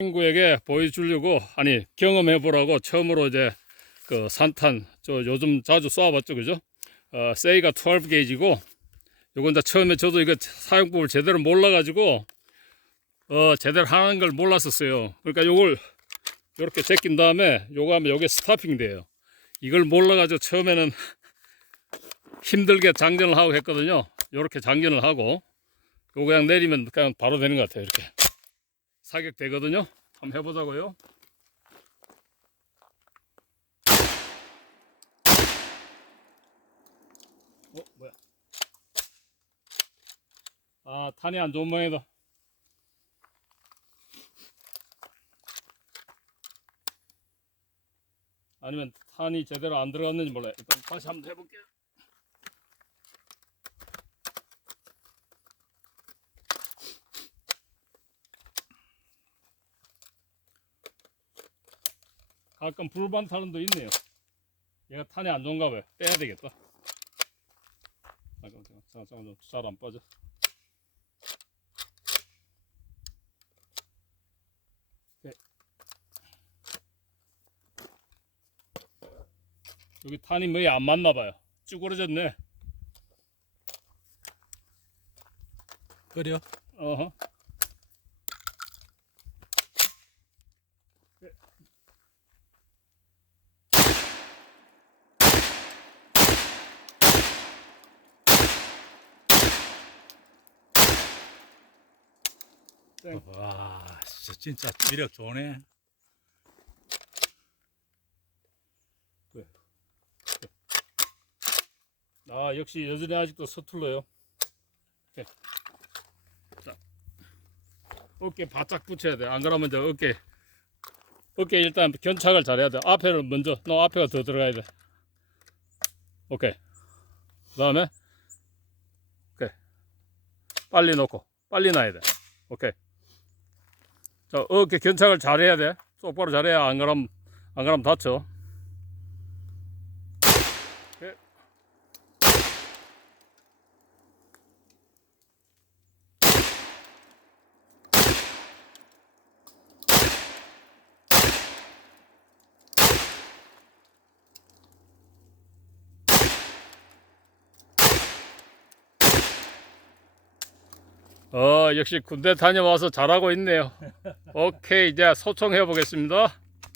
친구에게 보여주려고 아니 경험해 보라고 처음으로 이제 그 산탄 저 요즘 자주 쏘아봤죠 그죠? 어, 세이가 12 게이지고 요건 다 처음에 저도 이거 사용법을 제대로 몰라 가지고 어 제대로 하는 걸 몰랐었어요. 그러니까 요걸 이렇게 제낀 다음에 요거 하면 요게 스타핑 돼요. 이걸 몰라 가지고 처음에는 힘들게 장전을 하고 했거든요. 요렇게 장전을 하고 요거 그냥 내리면 그냥 바로 되는 것 같아요. 이렇게 사격 되거든요. 한번 해보자고요. 어 뭐야? 아 탄이 안 좋은 모양이다. 아니면 탄이 제대로 안 들어갔는지 몰라요. 일단 다시 한번 해볼게요. 가끔 불반 타는 도 있네요. 얘가 탄이 안 좋은가 봐요. 빼야 되겠다. 잠깐만, 잠깐만, 잠깐만, 잘 안 빠져. 네. 여기 탄이 뭐에 안 맞나 봐요. 쭈그러졌네. 그래요? 어허. 땡. 와, 진짜, 진짜 위력 좋네. 아 역시 여전히 아직도 서툴러요. 이렇게. 자, 어깨 바짝 붙여야 돼. 안 그러면 저 어깨 어깨 일단 견착을 잘해야 돼. 앞에를 먼저 너 앞에가 더 들어가야 돼. 오케이. 그 다음에 오케이. 빨리 놓고 빨리 놔야 돼. 오케이. 자 어깨 견착을 잘해야 돼. 똑바로 잘해야 안 그러면 안 그러면 다쳐. 오케이. 어, 역시 군대 다녀와서 잘하고 있네요. 오케이, 이제 소총해 보겠습니다.